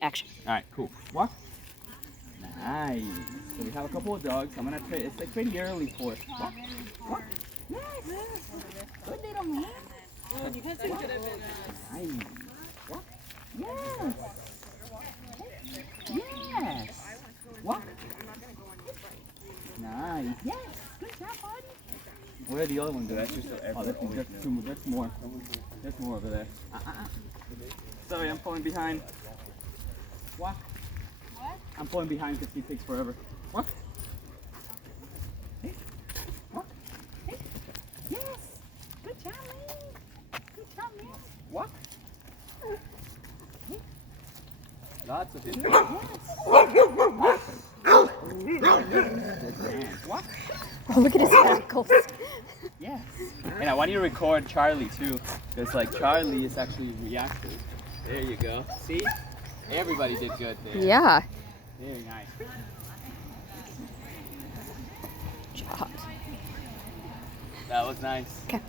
Action. All right, cool. Walk. Nice. So we have a couple of dogs. I'm gonna try. It's like pretty early for it. Walk. Walk. Nice. Good little man. Nice. Walk. Yes. Yes. Walk. Nice. Yes. Good job, buddy. Where did the other one go? That's just there's two more. There's more. There's more over there. Sorry, I'm pulling behind. Walk. What? I'm pulling behind because he takes forever. Walk. Hey. Walk. Hey. Yes. Good job, man. Good job, man. Walk. Hey. Lots of it. Yes. Good man. Walk. Oh, look at his ankles. Yes. And I want you to record Charlie too, because like Charlie is actually reactive. There you go. See? Everybody did good there. Yeah. Very nice. Good job. That was nice. Okay.